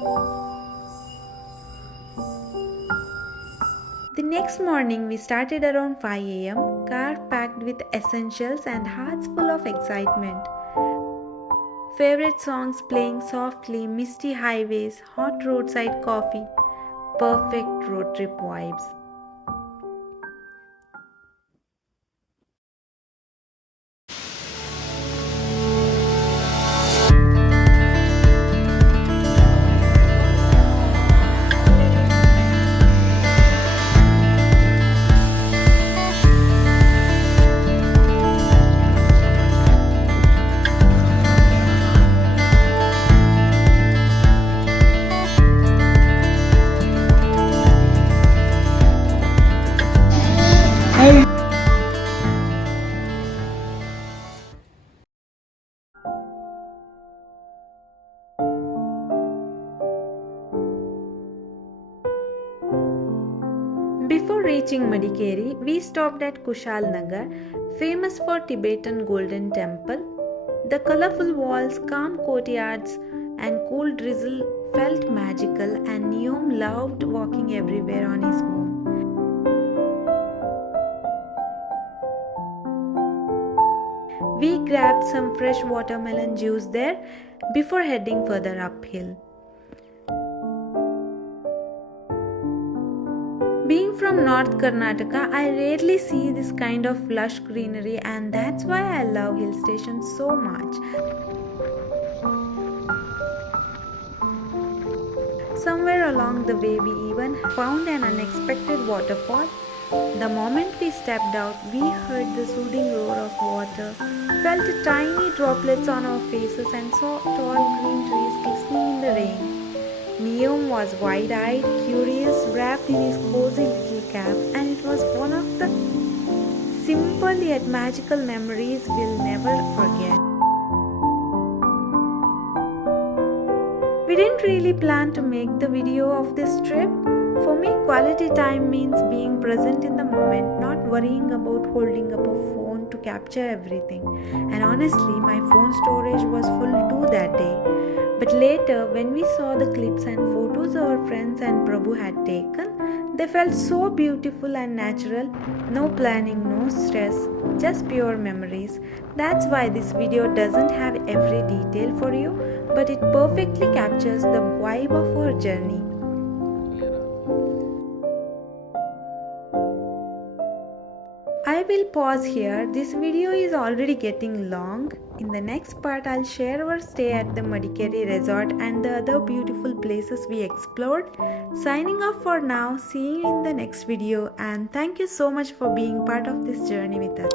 The next morning we started around 5 am, car packed with essentials and hearts full of excitement. Favorite songs playing softly, misty highways, hot roadside coffee, perfect road trip vibes. Before reaching Madikeri, we stopped at Kushal Nagar, famous for Tibetan Golden Temple. The colorful walls, calm courtyards, and cool drizzle felt magical, and Neom loved walking everywhere on his own. We grabbed some fresh watermelon juice there before heading further uphill. Being from North Karnataka, I rarely see this kind of lush greenery, and that's why I love hill stations so much. Somewhere along the way, we even found an unexpected waterfall. The moment we stepped out, we heard the soothing roar of water, felt tiny droplets on our faces, and saw tall green trees glistening in the rain. Neom was wide-eyed, curious, wrapped in his cozy little cap, and it was one of the simple yet magical memories we'll never forget. We didn't really plan to make the video of this trip. For me, quality time means being present in the moment, not worrying about holding up a phone to capture everything. And honestly, my phone storage was full too that day. But later, when we saw the clips and photos our friends and Prabhu had taken, they felt so beautiful and natural. No planning, no stress, just pure memories. That's why this video doesn't have every detail for you, but it perfectly captures the vibe of our journey. I will pause here. This video is already getting long. In the next part, I'll share our stay at the Madikeri resort and the other beautiful places we explored. Signing off for now. See you in the next video, and thank you so much for being part of this journey with us.